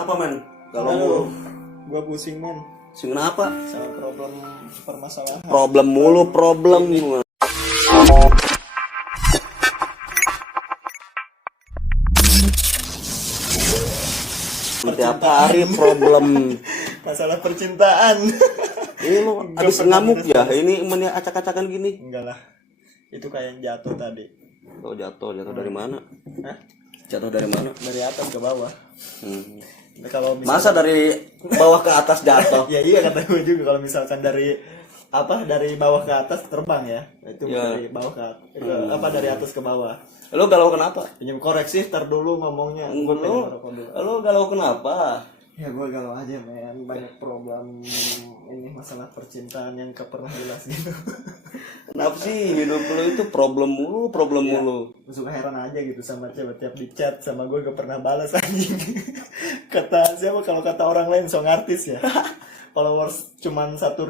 Kenapa men? Kalau Aduh, gua pusing men sing kenapa? sama problem permasalahan. Problem mulu problem. Setiap hari problem. Masalah percintaan. Ini lo abis ngamuk ya? Ini meni acak-acakan gini. Enggak lah. Itu kayak yang jatuh tadi. Oh jatuh dari mana? Hah? Jatuh dari mana? Dari atas ke bawah. Nah, kalau Masa dari bawah ke atas jatuh? ya iya kata gue juga kalau misalkan dari bawah ke atas terbang ya. Itu Ya. dari bawah ke dari atas ke bawah. Lo galau kenapa? Pinjam koreksi tar dulu ngomongnya. Gue pengen ngerokok dulu. Lo galau kenapa? Ya gue galau aja men, banyak problem ini masalah percintaan yang gak pernah jelas gitu. Kenapa sih hidup lo itu problem mulu? Gue suka heran aja gitu sama cewek tiap di chat sama gue gak pernah balas anjing. Kata siapa kalau kata orang lain song artis ya. Followers cuman 1.000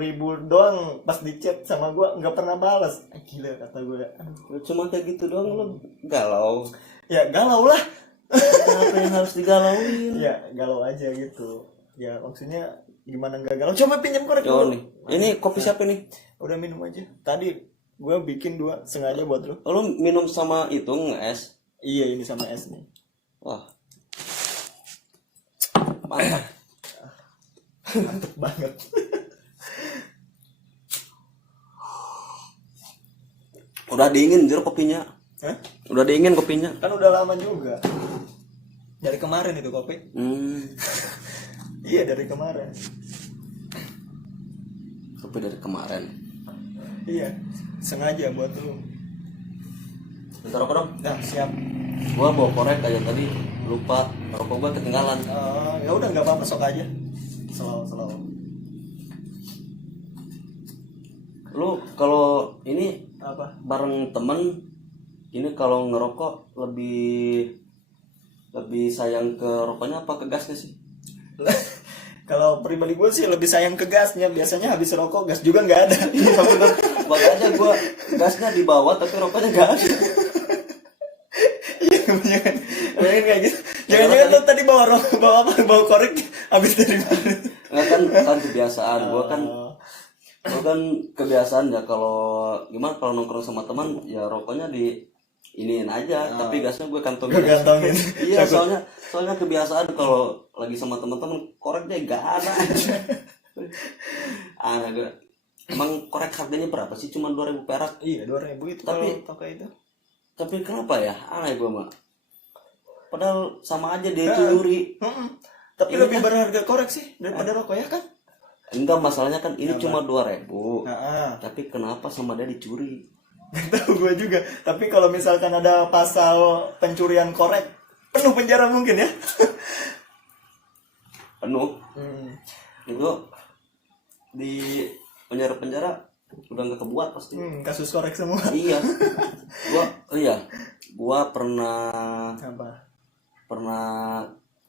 doang pas di chat sama gue nggak pernah balas. Gila kata gue. Aduh. Cuma kayak gitu doang lo galau. Ya galau lah. Kenapa yang harus digalauin? Ya galau aja gitu. Ya maksudnya gimana nggak galau? Coba pinjam korek Oh dulu. nih, ini kopi siapa nih? Udah minum aja. Tadi gue bikin 2 sengaja buat lu. Oh, lo minum sama itu nge-es? Iya ini sama es nih. Wah, mantap. Mantep banget. Udah dingin jero kopinya. Hah? Udah dingin kopinya. Kan udah lama juga. Dari kemarin itu kopi. Iya dari kemarin. Kopi dari kemarin. Iya. Sengaja buat lu. Bentar rokok dong. Nah siap. Gua bawa korek aja tadi, lupa rokok gua ketinggalan. Ya udah nggak apa-apa sok aja. Selalu. Lu kalau ini Apa? bareng temen ini kalau ngerokok lebih sayang ke rokoknya apa ke gasnya sih? Kalau pribadi gue sih lebih sayang ke gasnya. Biasanya habis rokok gas juga nggak ada. Iya bener. Makanya gua gasnya di bawah tapi rokoknya nggak ada. Iya kebanyakan kayak gitu. Jangan-jangan tuh tadi bawa korek habis dari mana? Nggak kan kebiasaan gua kan kebiasaan ya kalau gimana kalau nongkrong sama teman ya rokoknya di iniin aja tapi gasnya gue kantongin. Gantongin. Iya soalnya kebiasaan kalau lagi sama teman-teman koreknya gak ada. Aneh gue. Emang korek harganya berapa sih? Cuma 2.000 perak. Iya 2.000 itu Tapi- kalau toko itu. Tapi kenapa ya? Aneh gue mah. Padahal sama aja dia itu nyuri. Tapi Ini lebih kan- berharga korek sih daripada rokok ya kan? Enggak masalahnya kan ini cuma 2.000. Nah, Tapi kenapa sama dia dicuri? Gak tahu gue juga. Tapi kalau misalkan ada pasal pencurian korek, penuh penjara mungkin ya. Penuh. Itu di penjara udah nggak kebuat pasti. Kasus korek semua. Iya. Gua pernah Apa?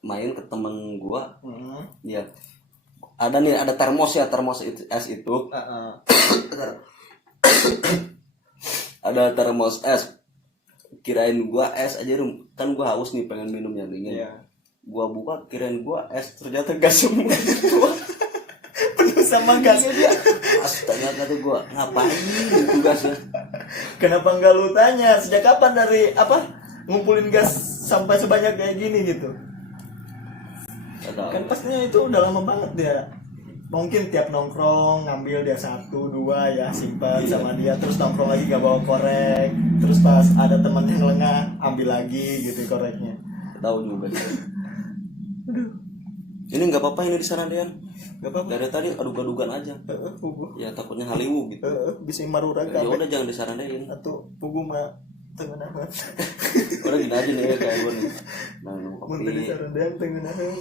main ke temen gua. Hmm. Iya. Ada termos itu es itu. Ada termos es. Kirain gua es aja kan gua haus nih pengen minum yang dingin. Iya. Gua buka kirain gua es ternyata gas semua. Penuh sama gas. Ternyata tuh gua ngapain itu gasnya? Kenapa nggak lu tanya sejak kapan dari ngumpulin gas sampai sebanyak kayak gini gitu? Kan pastinya itu udah lama banget dia. Mungkin tiap nongkrong ngambil dia 1, 2 ya simpan sama dia, terus nongkrong lagi gak bawa korek, terus pas ada teman yang lengah ambil lagi gitu koreknya. Tahu juga. Ini nggak apa-apa ini di sana Dean. Gak apa-apa. Dari tadi aduk-adukan aja. Pugu. Ya takutnya haliwu gitu. Bisa marura Ya kan? udah jangan disarandain. Atau pugu mah tengenahan. Udah gini aja nih kayak gue nih. Nah, minum Mun tadi kopi. sarandean tengenahan.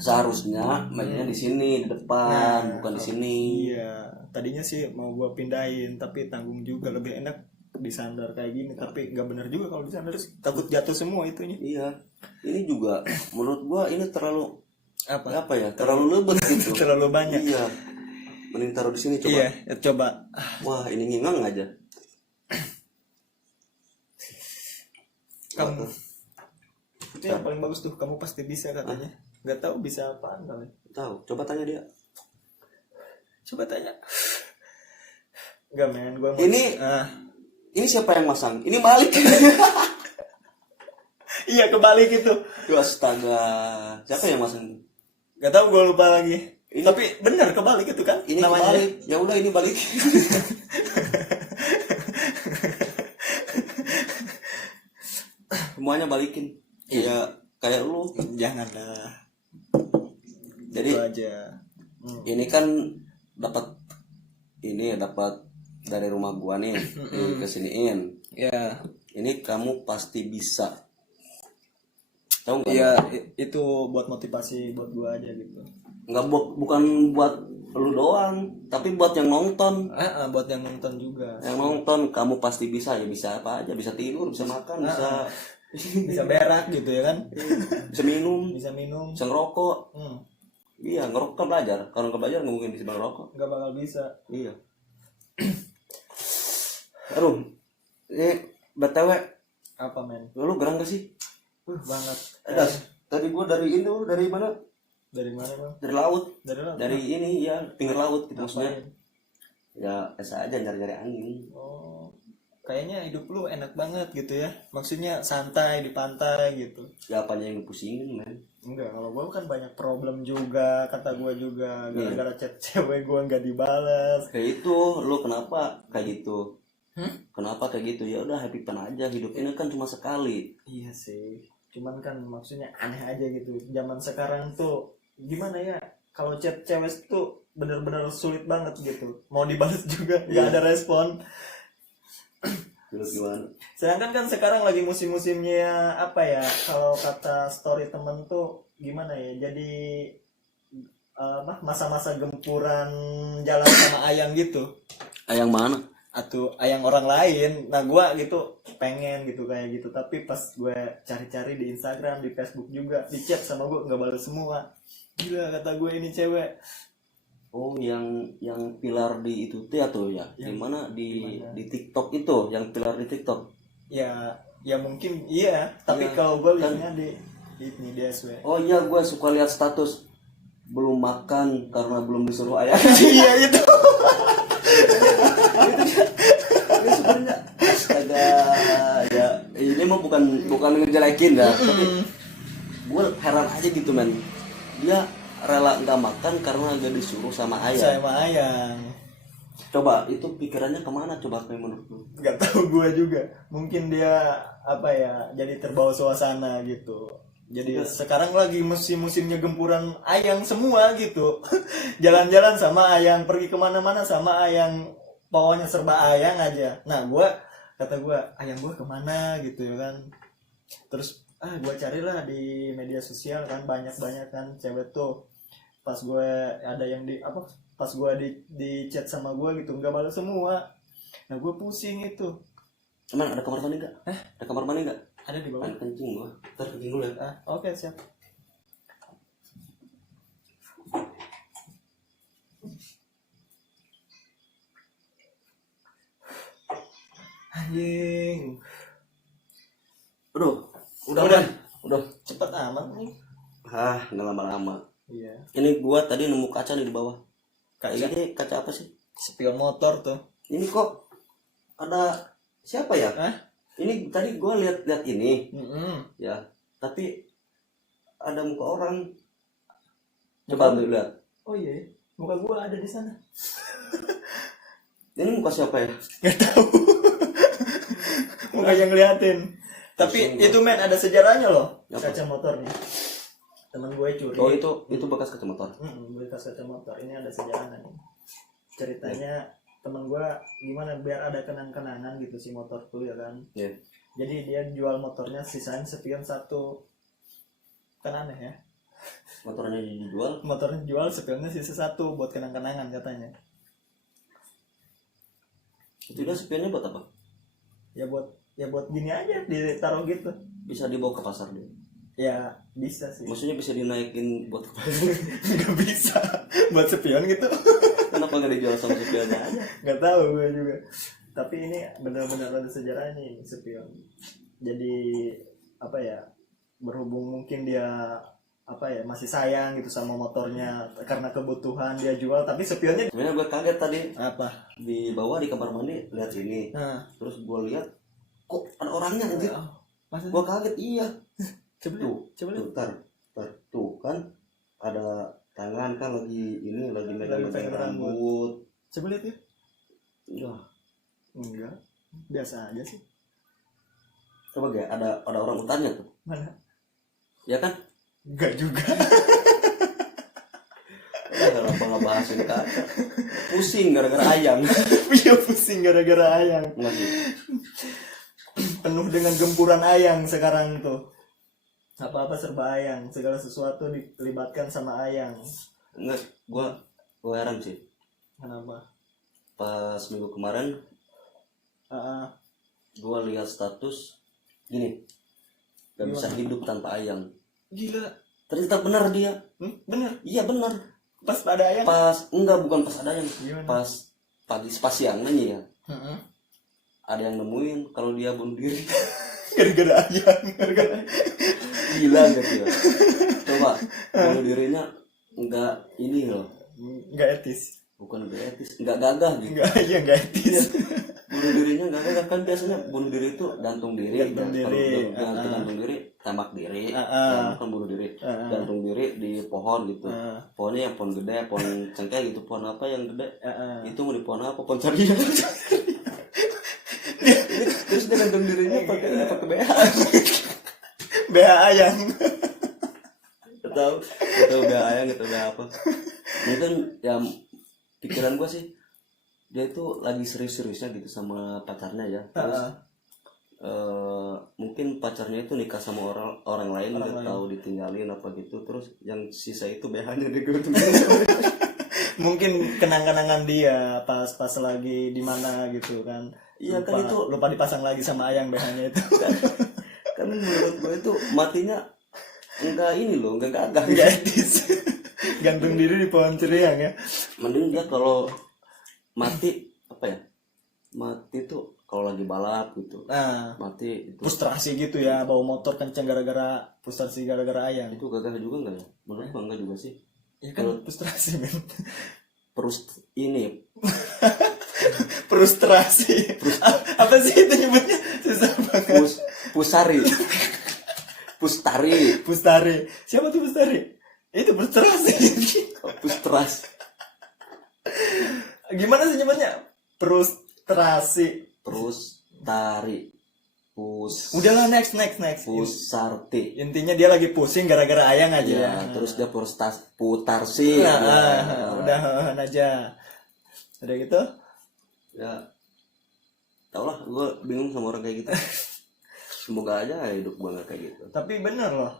Seharusnya mainnya di sini di depan, bukan di sini. Iya, tadinya sih mau gua pindahin tapi tanggung juga, lebih enak disandar kayak gini. Tapi nggak bener juga kalau disandar takut jatuh semua itunya. Iya. Ini juga menurut gua ini terlalu Apa ya? Terlalu lebet gitu. terlalu banyak. Iya. Mending taruh di sini coba. Iya, ya, coba. Wah, ini ngingang aja. Kamu Itu yang paling bagus tuh, kamu pasti bisa katanya. Nggak tahu bisa apaan kali. Tahu, coba tanya dia. Coba tanya. Enggak men, gua mau Ini siapa yang masang? Ini balik. Iya kebalik itu. Duh, astaga. Siapa yang masang? Nggak tahu, gua lupa lagi. Ini- Tapi benar kebalik itu kan Ini namanya. balik. Ya udah ini balik. Semuanya balikin. Iya, kayak lu. Janganlah. Jadi Itu aja. ini kan dapat dari rumah gua nih, kesiniin. Ya. Ini kamu pasti bisa. Tahu nggak? Iya, itu buat motivasi buat gua aja gitu. Bukan buat lu doang, tapi buat yang nonton. Buat yang nonton juga. Yang nonton kamu pasti bisa, ya bisa apa aja, bisa tidur, bisa makan, bisa Bisa berak gitu ya kan? bisa minum, Bisa minum. bisa ngerokok. Hmm. Iya, ngerokok kan belajar. Kalau nggak belajar nggak mungkin bisa ngerokok. Nggak bakal bisa. Iya. Aduh, ini BTW, Apa men? lu gerang gak sih? Banget. Tadi gua dari mana? Dari mana bang? Dari laut. Dari mana? Dari ini ya, pinggir laut gitu maksudnya. Ngapain? Ya, biasa aja nyari-nyari angin. Oh, kayaknya hidup lu enak banget gitu ya. Maksudnya santai di pantai gitu. Ya apanya yang lu pusingin, men? Enggak, kalau gua kan banyak problem juga, kata gua juga gara-gara chat cewek gua nggak dibalas. Kayak itu, lu kenapa kayak gitu? Kenapa kayak gitu? Ya udah happy fun aja, hidup ini kan cuma sekali. Iya sih. Cuman kan maksudnya aneh aja gitu. Zaman sekarang tuh gimana ya? Kalau chat cewek tuh bener-bener sulit banget gitu. Mau dibalas juga nggak ada respon. Lu gimana? Sedangkan kan sekarang lagi musim-musimnya apa ya? Kalau kata story temen tuh gimana ya? Jadi masa-masa gempuran jalan sama ayang gitu. Yang mana? Atau ayang orang lain. Nah gua gitu pengen gitu kayak gitu, tapi pas gue cari-cari di Instagram, di Facebook juga, di chat sama gue nggak balas semua. Gila kata gue ini cewek. Oh, yang pilar di itu tuh ya tuh ya. Gimana di TikTok itu, yang pilar di TikTok. Ya mungkin iya, tapi Iya, kalau gue lihatnya di SW. Oh iya, gue suka lihat status belum makan karena belum disuruh ayah. Iya itu. Ini sebenarnya astaga, ya ini mah bukan ngejelekin ya, tapi gue heran aja gitu men, dia rela nggak makan karena gak disuruh sama ayah. Sama ayang. Coba itu pikirannya kemana coba kayak menurut lu? Nggak tahu gue juga. Mungkin dia apa ya, jadi terbawa suasana gitu. Jadi sekarang lagi musim-musimnya gempuran ayang semua gitu. Jalan-jalan sama ayang, pergi kemana-mana sama ayang. Pokoknya serba ayang aja. Nah kata gue, ayang gue kemana gitu ya kan. Terus gue carilah di media sosial kan, banyak-banyak kan cewek tuh. Pas gue ada yang pas gue di chat sama gue gitu, nggak balas semua. Nah gue pusing itu. Cuman ada kamar mandi nggak? Ada kamar mandi nggak? Ada di bawah. Main kencing gua. Ntar kencing dulu ya. Oke, siap. Anjing. Udah. Cepet amat nih. Nggak lama-lama. Iya. Ini gua tadi nemu kaca nih di bawah. Kaca. Ini kaca apa sih? Spion motor tuh. Ini kok ada siapa ya? Ini tadi gua lihat ini. Ya, tapi ada muka orang. Coba ambil lihat. Oh iya, muka gua ada di sana. Ini muka siapa ya? Gak tahu. Muka yang ngeliatin. Tapi itu men ada sejarahnya loh. Apa? Kaca motornya. Temen gue curi. Oh itu bekas kaca motor. Bekas kaca motor. Ini ada sejarahnya nih. Ceritanya temen gue gimana biar ada kenang-kenangan gitu si motor tuh ya kan. Iya. Jadi dia jual motornya sisain spion 1. Kan aneh ya. Motornya dijual. Motornya jual spionnya sisa 1 buat kenang-kenangan katanya. Itu dia spionnya buat apa? Ya buat gini aja ditaruh gitu. Bisa dibawa ke pasar dia. Ya bisa sih. Maksudnya bisa dinaikin buat ke pasar. Nggak bisa buat spion gitu. Kenapa nggak dijual sama spionnya aja? Nggak tahu gue juga. Tapi ini benar-benar ada sejarahnya ini spion. Jadi apa ya? berhubung mungkin dia apa ya masih sayang gitu sama motornya karena kebutuhan dia jual, tapi spionnya Sebenarnya gue kaget tadi apa? di bawah di kamar mandi lihat sini. Nah, Terus gue lihat kok ada orangnya anjir. masa Gue kaget iya. coba Tuh, coba tuh, tar, tuh kan ada tangan kan lagi ini lagi megang pegang rambut. coba lihat ya. Ya, Enggak, biasa aja sih. coba gak ada orang utannya tuh. Mana? Ya kan? Enggak juga. Kenapa nggak bahas ini kan? Pusing gara-gara ayam. Iya pusing gara-gara ayang. Enggak sih. Penuh dengan gempuran ayang sekarang tuh. Apa-apa serba ayang, segala sesuatu dilibatkan sama ayang. Enggak, gua heran sih. Kenapa? Pas minggu kemarin Ah, gua lihat status gini. Gak bisa hidup tanpa ayam. gila. Ternyata benar dia. Bener. Iya benar. Pas pada ayang. Pas enggak bukan pas ada yang Gimana? pas pas siang nanya ya. Heeh. Ada yang nemuin kalau dia bunuh diri. Gara-gara ayang. Gara-gara. Gila gitu ya. Coba bunuh dirinya enggak ini loh. Enggak etis. Bukan enggak etis, enggak gagah gitu. Enggak, iya enggak etis. Bunuh dirinya enggak gagah kan biasanya bunuh diri itu gantung diri. Gantung ya. diri. Kalau gantung diri tembak diri. Bukan bunuh diri. Gantung diri di pohon gitu. Pohonnya yang pohon gede, pohon cengkeh gitu, pohon apa yang gede. Itu mau di pohon apa? Pohon carian. Terus dia gantung dirinya pakai BH. BH ayang. Tahu BH ayam gitu BH apa. Mungkin yang pikiran gue sih dia itu lagi serius-seriusnya gitu sama pacarnya ya. Terus mungkin pacarnya itu nikah sama orang lain nggak tahu ditinggalin apa gitu. Terus yang sisa itu BH-nya digantung. Mungkin kenang-kenangan dia pas lagi di mana gitu kan. Iya kan itu lupa dipasang lagi sama ayang BH-nya itu. kan menurut gue itu matinya enggak ini loh, enggak gagah. Enggak etis. Gantung diri di pohon ceriang ya. Mending dia kalau mati apa ya? Mati tuh kalau lagi balap gitu. Nah, Mati itu. frustrasi gitu ya, bawa motor kenceng gara-gara frustrasi gara-gara ayang. Itu gagah juga enggak ya? Menurut gue enggak juga sih. Ya kan frustrasi men. Ini Frustrasi. Apa sih itu nyebutnya? Susah banget. Pusari. Pustari. Pustari. Siapa tuh Pustari? Itu frustrasi. Pustras. Gimana sih nyebutnya? Frustrasi. Pustari. Udahlah next. Pusarti. Intinya dia lagi pusing gara-gara ayang aja. Ya, terus dia putarsi. Udah aja. Udah gitu? Ya. Tau lah, gue bingung sama orang kayak gitu. Semoga aja hidup gue gak kayak gitu. Tapi bener loh,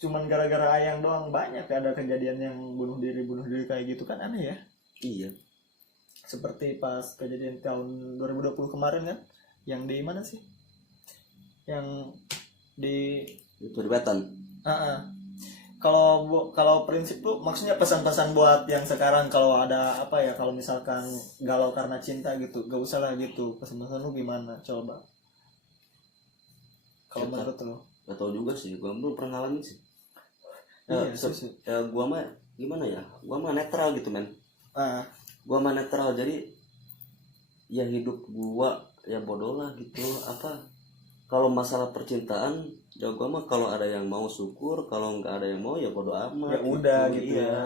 cuman gara-gara ayang doang banyak ada kejadian yang bunuh diri kayak gitu kan aneh ya. Iya. Seperti pas kejadian tahun 2020 kemarin kan, yang di mana sih? Yang di Itu di Batan. Kalau prinsip lu maksudnya pesan-pesan buat yang sekarang kalau ada apa ya kalau misalkan galau karena cinta gitu, gak usah lah gitu. Pesan-pesan lu gimana? Coba. Kalau menurut lu? Gak tau juga sih, gue belum pernah ngalamin sih. Iya, Ya gue mah gimana ya? Gue mah netral gitu men. Gue mah netral jadi ya hidup gue ya bodoh lah gitu. Apa? Kalau masalah percintaan, ya gue mah kalau ada yang mau syukur, kalau nggak ada yang mau ya bodoh amat. Ya udah gitu iya. ya.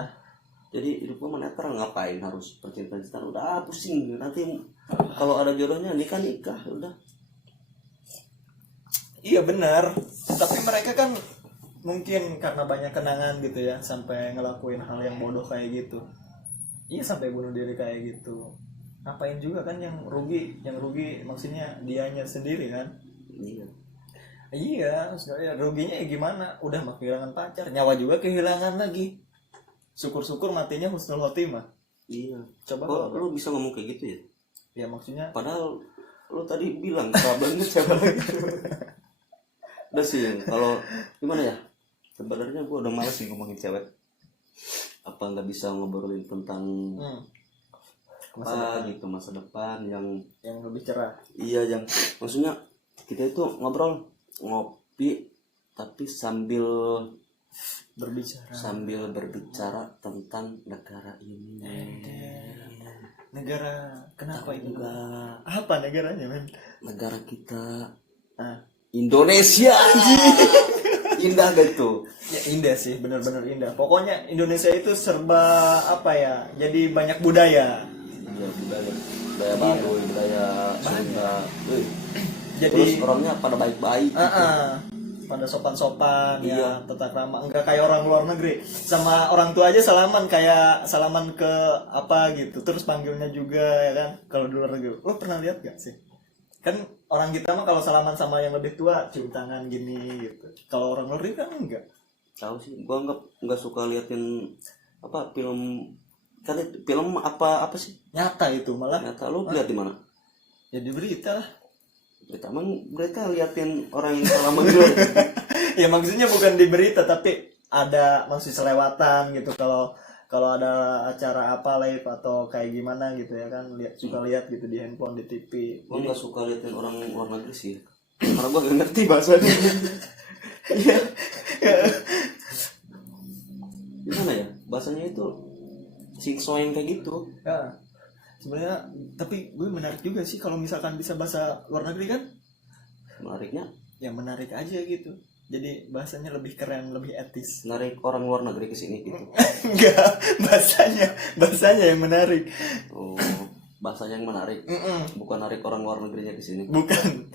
Jadi hidup gue mah netral, ngapain harus percintaan udah pusing nanti kalau ada jodohnya nikah udah. Iya benar. Tapi mereka kan mungkin karena banyak kenangan gitu ya sampai ngelakuin hal yang bodoh kayak gitu. Iya sampai bunuh diri kayak gitu. Ngapain juga kan yang rugi maksudnya dianya sendiri kan. Iya, sebenarnya ruginya ya gimana? Udah mah kehilangan pacar, nyawa juga kehilangan lagi. Syukur-syukur matinya husnul khotimah. Iya. Coba lu bisa ngomong kayak gitu ya? Ya maksudnya padahal lu tadi bilang problemnya siapa lagi? Udah sih, kalau gimana ya? Sebenarnya gue udah males sih ngomongin cewek. Apa nggak bisa ngobrolin tentang masa depan yang lebih cerah. Iya, yang maksudnya kita itu ngopi tapi sambil berbicara tentang negara ini. Negara kenapa itu? Enggak, Apa negaranya, men? negara kita Ah, Indonesia. Indah gitu. ya indah sih, benar-benar indah. Pokoknya Indonesia itu serba apa ya? Jadi banyak budaya. Iya, budaya Baduy, budaya Sunda. Jadi Terus orangnya pada baik-baik gitu. pada sopan-sopan Iya. ya, tata krama, enggak kayak orang luar negeri. Sama orang tua aja salaman kayak salaman ke apa gitu. Terus panggilnya juga ya kan. Kalau di luar negeri, lo pernah lihat gak sih? Kan orang kita mah kalau salaman sama yang lebih tua cium tangan gini gitu. Kalau orang luar negeri kan enggak. Tahu sih, gua nggak suka liatin apa film apa sih? Nyata itu malah Ternyata lu lihat di mana? ya di berita lah. Mereka liatin orang yang salaman dulu. Ya maksudnya bukan di berita tapi ada maksud selewatan gitu kalau ada acara apa live atau kayak gimana gitu ya kan suka lihat gitu di handphone di TV. Gua nggak suka liatin orang luar negeri sih, karena gua nggak ngerti bahasanya. Iya. Gimana ya bahasanya itu sing-soeng kayak gitu. Ya. Sebenarnya tapi gue menarik juga sih kalau misalkan bisa bahasa luar negeri kan. Menariknya Ya menarik aja gitu. Jadi bahasanya lebih keren, lebih etis. narik orang luar negeri ke sini gitu. Enggak, bahasanya yang menarik. Oh, bahasanya yang menarik. Bukan narik orang luar negerinya ke sini. Bukan.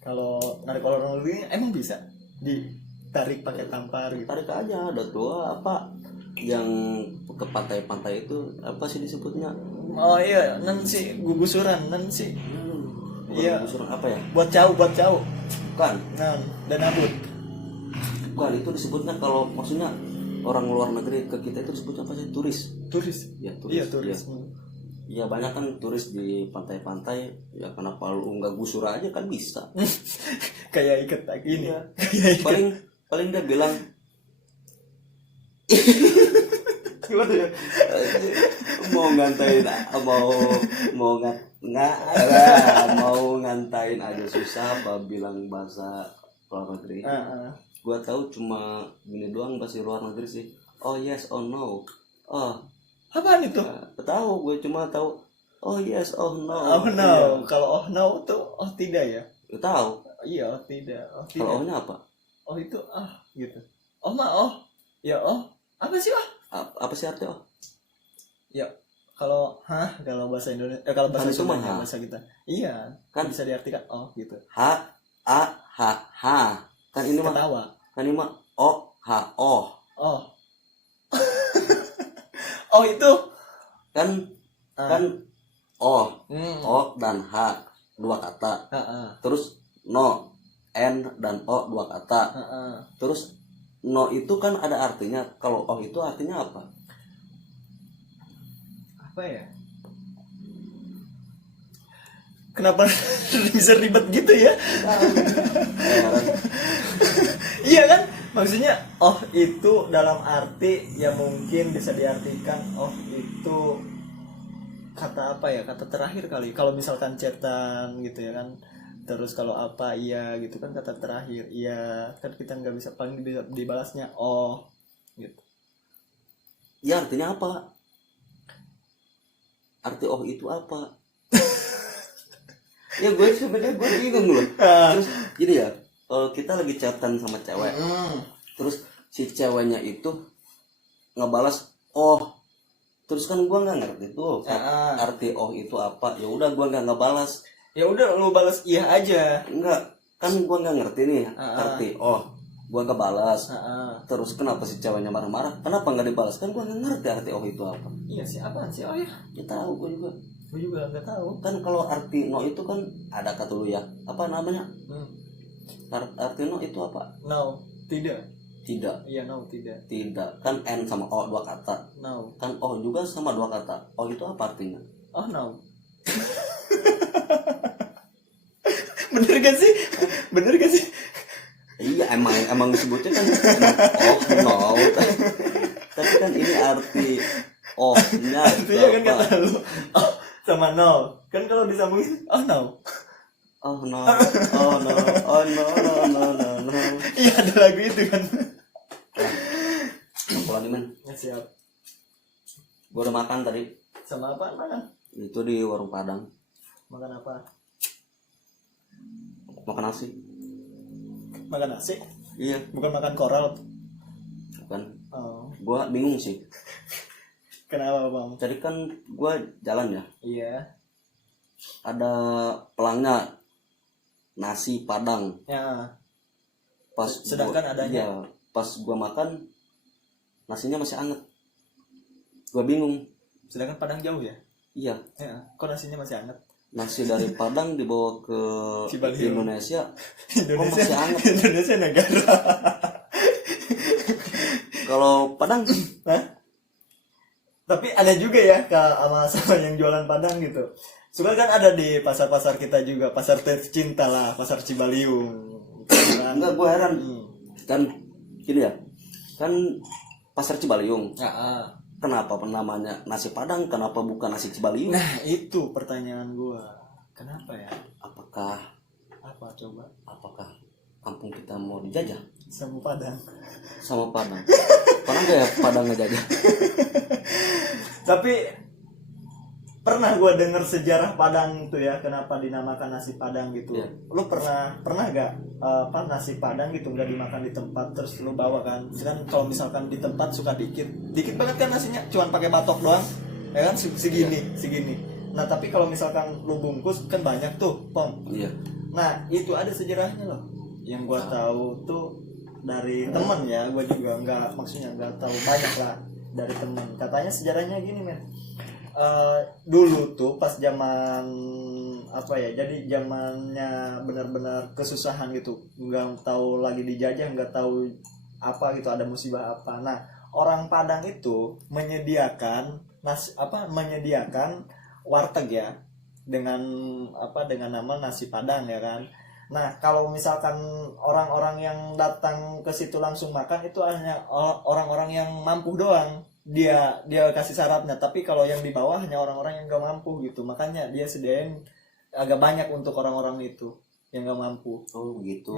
Kalau narik orang luar negeri emang bisa ditarik pakai tampar gitu. Tarik aja, ada tuh apa yang ke pantai-pantai itu apa sih disebutnya? Oh iya, sih gugusuran, sih. Iya. Suruh apa ya? Buat jauh. Bukan. Dan abut. Bukan, itu disebutnya kalau maksudnya orang luar negeri ke kita itu disebutnya apa sih? Turis. Ya, turis. Iya, turis. Ya banyak kan turis di pantai-pantai, ya kenapa lu nggak gusur aja kan bisa. Kayak ikat gini. Iya. Kayak ikat. Paling dia bilang gimana ya? Mau ngantain mau ngantain aja susah apa bilang bahasa luar negeri. Gua tahu cuma gini doang bahasa luar negeri sih. Oh yes, oh no. Oh, Apaan itu? tahu, gue cuma tahu oh yes, oh no. Oh no. Iya. Kalau oh no tuh oh tidak ya? Lu tahu Iya, oh tidak. Oh tidak. kalau ohnya apa? Oh itu gitu. Oh mah oh. Ya oh. Apa sih oh? Apa sih artinya oh? Ya kalau kalau bahasa Indonesia kalau bahasa Kan itu mah, Sunda bahasa kita. Iya, Kan- bisa diartikan oh gitu. Ha kan ini mah Ketawa. oh ha oh Oh. Oh itu kan oh Hmm. dan ha dua kata, Heeh. terus no n dan o dua kata, Heeh. terus no itu kan ada artinya, kalau oh itu artinya apa? Apa ya? Kenapa bisa ribet gitu ya? Iya kan? Maksudnya oh itu dalam arti ya mungkin bisa diartikan oh itu kata apa ya? Kata terakhir kali. Kalau misalkan chatan gitu ya kan. Terus kalau apa iya gitu kan kata terakhir. Iya, kan kita nggak bisa paling dibalasnya oh gitu. Ya artinya apa? Arti oh itu apa? Ya gue sebenarnya gue bingung loh. Terus gini ya, kalau kita lagi chatan sama cewek, terus si ceweknya itu ngebalas oh, terus kan gue nggak ngerti tuh arti oh itu apa. Ya udah gue nggak ngebalas. Ya udah lu balas iya aja. Enggak, kan gue nggak ngerti nih arti oh, gue nggak balas. Terus kenapa si ceweknya marah-marah? Kenapa nggak dibalas? Kan gue nggak ngerti arti oh itu apa. Iya sih apaan sih oh ya? Ya tahu gue juga. Gue juga nggak tahu. Kan kalau arti no itu kan ada kata dulu ya. Apa namanya? Arti no itu apa? No, tidak. Tidak. Iya no, tidak. Tidak. Kan n sama o dua kata. No. Kan oh juga sama dua kata. Oh itu apa artinya? Oh no. Bener gak sih? Bener gak sih? Iya emang disebutnya kan oh no. Tapi kan ini arti oh-nya Artinya kan apa? kata lu oh sama no. Kan kalau disambungin oh no. Oh no. Oh no. Oh no no no no no. Iya ada lagu itu kan. Pulang nih men. Ya, siap. Gue udah makan tadi. Sama apa makan? Itu di warung Padang. Makan apa? Makan nasi. Makan nasi? Iya. Bukan makan koral. Bukan. Oh. Gue bingung sih. Kenapa bang? Tadi kan gue jalan ya. Iya. Ada pelangnya nasi Padang. Ya. Pas Sedangkan adanya. Iya, pas gue makan nasinya masih anget. Gue bingung. Sedangkan Padang jauh ya? Iya. Ya. Kok nasinya masih hangat? Nasi dari Padang dibawa ke Cibaliu. Indonesia. Indonesia. masih hangat? Indonesia negara. Kalau Padang, Hah? Tapi ada juga ya sama yang jualan Padang gitu. Suka kan ada di pasar-pasar kita juga, pasar tercinta lah, pasar Cibaliung. enggak, gue heran. Hmm. Kan gini ya, kan pasar Cibaliung. Ya, Kenapa namanya nasi Padang? Kenapa bukan nasi Cibaliung? nah itu pertanyaan gua. Kenapa ya? Apakah Apakah kampung kita mau dijajah sama Padang? sama Padang? Pernah nggak ya Padang ngejajah? Tapi pernah gua denger sejarah Padang itu ya, kenapa dinamakan nasi Padang gitu. Iya. Lu pernah gak nasi Padang gitu nggak dimakan di tempat terus lu bawa kan? Kan kalau misalkan di tempat suka dikit banget kan nasinya, cuman pakai batok doang, ya kan segini. Nah tapi kalau misalkan lu bungkus kan banyak tuh, pom. Iya. Nah itu ada sejarahnya loh. Yang gua tahu tuh dari temen ya, gua juga nggak tahu banyak lah dari temen. Katanya sejarahnya gini men. Dulu tuh pas zaman apa ya, jadi zamannya benar-benar kesusahan gitu, nggak tahu lagi dijajah, nggak tahu apa gitu, ada musibah apa. Nah orang Padang itu menyediakan menyediakan warteg ya, dengan dengan nama nasi Padang ya kan. Nah kalau misalkan orang-orang yang datang ke situ langsung makan itu hanya orang-orang yang mampu doang, dia kasih syaratnya. Tapi kalau yang di bawah hanya orang-orang yang gak mampu gitu, makanya dia sediain agak banyak untuk orang-orang itu yang gak mampu. Oh begitu.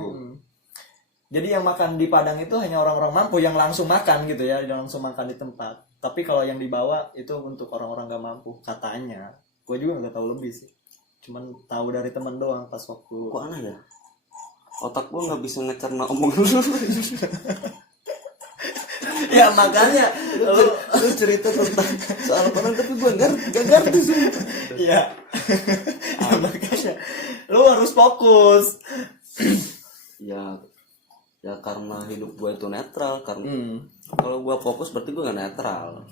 Jadi yang makan di Padang itu hanya orang-orang mampu yang langsung makan gitu ya, yang langsung makan di tempat. Tapi kalau yang di bawah itu untuk orang-orang gak mampu katanya. Gue juga nggak tahu lebih sih, cuman tahu dari teman doang pas waktu. Kok aneh ya? Otak gua nggak bisa ngecerna omongan lu. Ya makanya lu cerita tentang soal Padang tapi gua gak ngerti sih. ya makanya lu harus fokus. Ya karena hidup gua itu netral. Karena kalau gua fokus berarti gua nggak netral.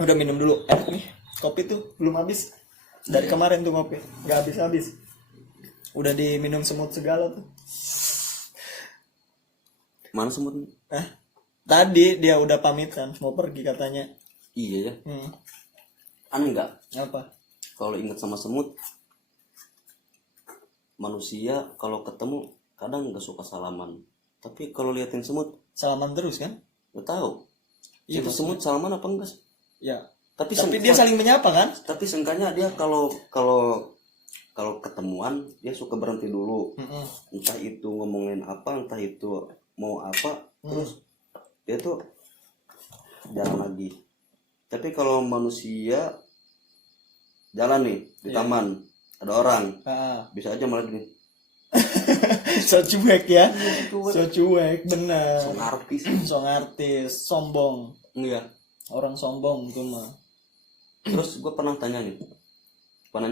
Udah minum dulu, enak nih kopi tuh belum habis dari kemarin tuh, kopi nggak habis udah diminum semut segala tuh. Mana semut? Tadi dia udah pamitan mau pergi katanya. Iya ya. Aneh nggak? Apa? Kalau inget sama semut, manusia kalau ketemu kadang nggak suka salaman. Tapi kalau liatin semut, Salaman terus kan? nggak tahu. Iya, Itu semut salaman apa enggak? Ya. Tapi Dia saling menyapa kan? Tapi sengkanya dia kalau ketemuan dia suka berhenti dulu. Entah itu ngomongin apa, entah itu mau apa, terus dia tuh jalan lagi. Tapi kalau manusia jalan nih di taman, ada orang, bisa aja malah gini. So cuek ya. So cuek, bener. Song artis, sombong. Iya. Orang sombong tuh mah. Terus gue pernah tanya nih,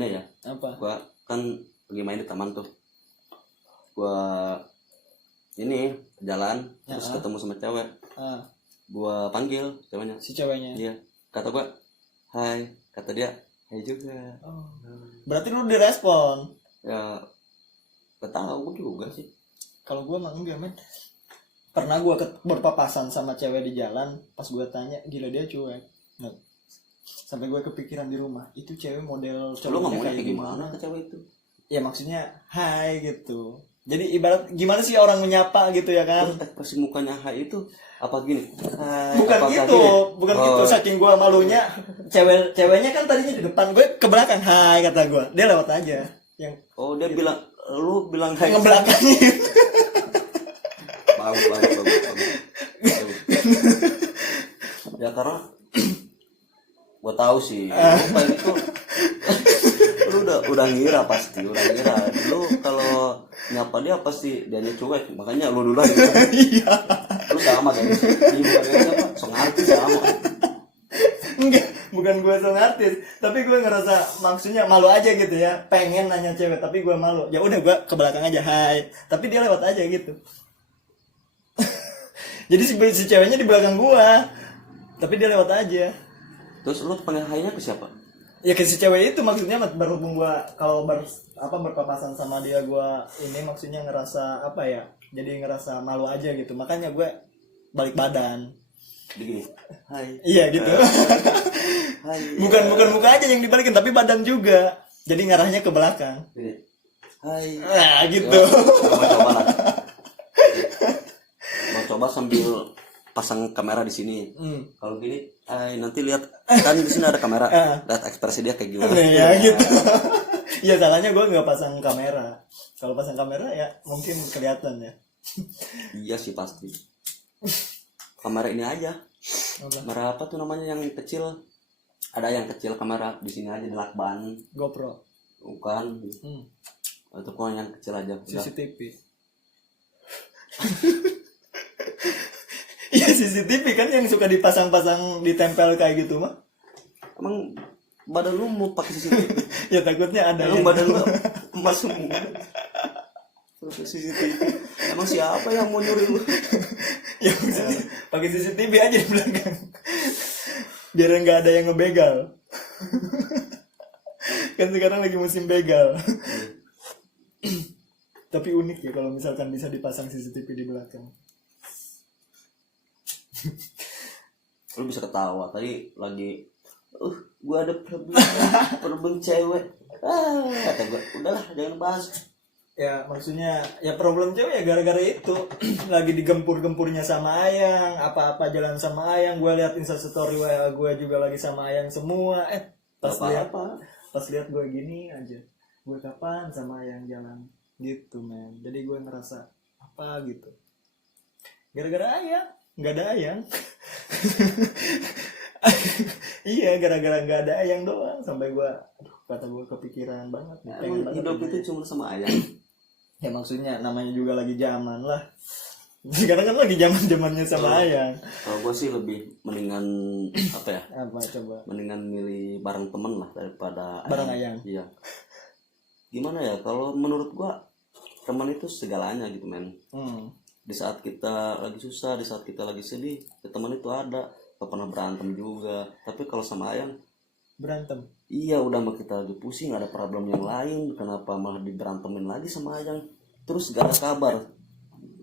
ya, Apa? gue kan lagi main di taman tuh, gue ini jalan terus ketemu sama cewek, gue panggil ceweknya, si ceweknya. Iya, kata gue hai, kata dia hai juga. Berarti lu direspon? Ya gak tahu juga sih. Kalau gue mah enggak men. Pernah gue berpapasan sama cewek di jalan, pas gue tanya, gila dia cuek. Nah, sampai gue kepikiran di rumah, itu cewek model Lu ngomongnya kayak gimana ke cewek itu? Ya maksudnya hai gitu. Jadi ibarat gimana sih orang menyapa gitu ya kan? Terus ekspresi mukanya hai itu apa gini? Hai, Bukan apa gitu, gini? bukan gitu. Saking gue malunya, ceweknya kan tadinya di depan, gue ke belakang hai kata gue. Dia lewat aja. Yang dia bilang, lu bilang hai ngebelakangin. bagus. Ya karena gua tahu sih lu itu lu udah ngira pasti, lu kalau nyapa dia pasti dianya cuek, makanya lu dulu gitu. Iya. Lu sama kan sih, bukan siapa, song artis sama. Enggak, bukan gue song artis, tapi gue ngerasa maksudnya malu aja gitu ya, pengen nanya cewek tapi gue malu. Ya udah gue ke belakang aja, hai, tapi dia lewat aja gitu. Jadi si ceweknya di belakang gue, tapi dia lewat aja. Terus lu pengen hai-nya ke siapa? Ya ke si cewek itu, maksudnya berhubung gue kalau berpapasan sama dia, gue ini maksudnya ngerasa apa ya, jadi ngerasa malu aja gitu, makanya gue balik badan. Begini, hai. Iya gitu. Hai. Bukan muka aja yang dibalikin, tapi badan juga. Jadi ngarahnya ke belakang. Hai. Nah, gitu. Mau coba lah. Mau coba sambil pasang kamera di sini. Kalau gini, nanti lihat kan di sini ada kamera. Lihat ekspresi dia kayak gimana. Ya gitu. Ya salahnya gue nggak pasang kamera. Kalau pasang kamera ya mungkin kelihatan ya. Iya sih pasti. Kamera ini aja. Kamera apa tuh namanya yang kecil? Ada yang kecil kamera di sini aja di lakban. GoPro. Bukan. Itu kok yang kecil aja. CCTV. Iya CCTV kan yang suka dipasang-pasang ditempel kayak gitu mah. Emang badan lu mau pakai CCTV? Ya takutnya ada. Emang badan lu emas semua. CCTV. Emang siapa yang mau nyuri lu? Ya maksudnya pakai CCTV aja di belakang. Biar nggak ada yang ngebegal. Kan sekarang lagi musim begal. Tapi unik ya kalau misalkan bisa dipasang CCTV di belakang. Lu bisa ketawa tadi lagi gua ada problem cewek. Kata gua udahlah jangan bahas. Ya maksudnya ya problem cewek ya gara-gara itu. Lagi digempur-gempurnya sama Ayang, apa-apa jalan sama Ayang. Gue liat instastory WA gue juga lagi sama Ayang semua. Pas lihat gue gini aja, gue kapan sama Ayang jalan gitu men. Jadi gue ngerasa apa gitu, gara-gara Ayang, nggak ada Ayang. Iya gara-gara nggak ada Ayang doang sampai gue kata gue kepikiran banget. Emang hidup itu cuma sama Ayang. Ya maksudnya namanya juga lagi zaman lah. Sekarang kan lagi zamannya sama Ayang. Kalau gue sih lebih mendingan apa ya? Apa coba? Mendingan milih bareng temen lah daripada bareng Ayang. Iya. Gimana ya? Kalau menurut gue teman itu segalanya gitu men. Di saat kita lagi susah, di saat kita lagi sedih, ya teman itu ada. Gak pernah berantem juga. Tapi kalau sama Ayang berantem. Iya udah mah kita lagi pusing ada problem yang lain, kenapa malah diberantemin lagi sama Ayang, terus gak ada kabar,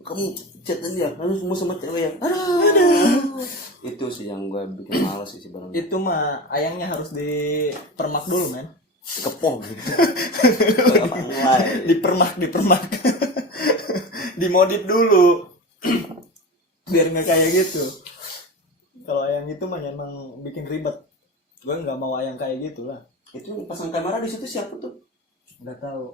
kamu chatin ya harus mau sama cewek ya, aduh. Itu sih yang gue bikin males sih sebenarnya. Itu mah Ayangnya harus dipermak dulu men. Kepong gitu. dipermak dimodif dulu biar nggak kayak gitu. Kalau Ayang itu mah emang bikin ribet. Gue nggak mau Ayang kayak gitu lah. Itu yang pasang kamera di situ siapa tuh? Nggak tahu.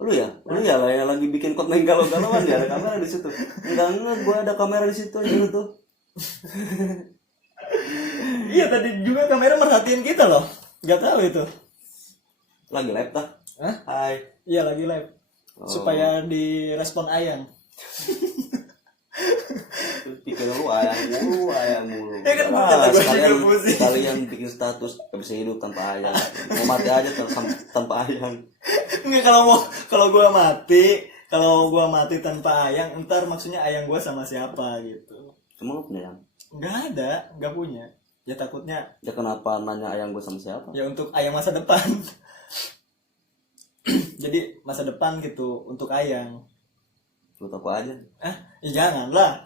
Lu ya lah yang lagi bikin konten galau-galauan ya ada kamera di situ. Enggak, gue ada kamera di situ aja tuh. Iya tadi juga kamera merhatiin kita loh. Nggak tahu itu. Lagi live dah. Hah? Hai. Iya lagi live. Supaya direspon Ayang. Pikir lu ayam mulu. Ya kan sekalian bikin status gak bisa hidup tanpa ayam. Mau mati aja tanpa ayam. Enggak, kalau gua mati tanpa Ayang, entar maksudnya Ayang gua sama siapa gitu. Emang lu punya ayam? Enggak ada, enggak punya. Ya takutnya. Ya kenapa nanya ayam gue sama siapa? Ya untuk Ayang masa depan. Jadi masa depan gitu untuk Ayang. Lu tau aja. Ya janganlah.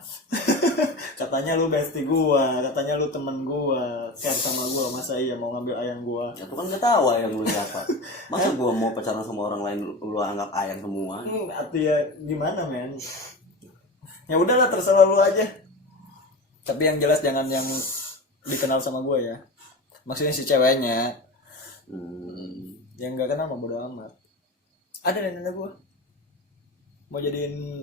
Katanya lu bestie gua, katanya lu temen gua, care sama gua, masa iya mau ngambil Ayang gua? Ya tuh kan gak tahu ayam lu siapa. Masa gua mau pacaran sama orang lain lu anggap ayam semua? Artinya gimana men? Ya udahlah terserah lu aja. Tapi yang jelas jangan yang dikenal sama gua ya. Maksudnya si ceweknya. Yang nggak kenal mah bodo amat. Ada nenek gua mau jadiin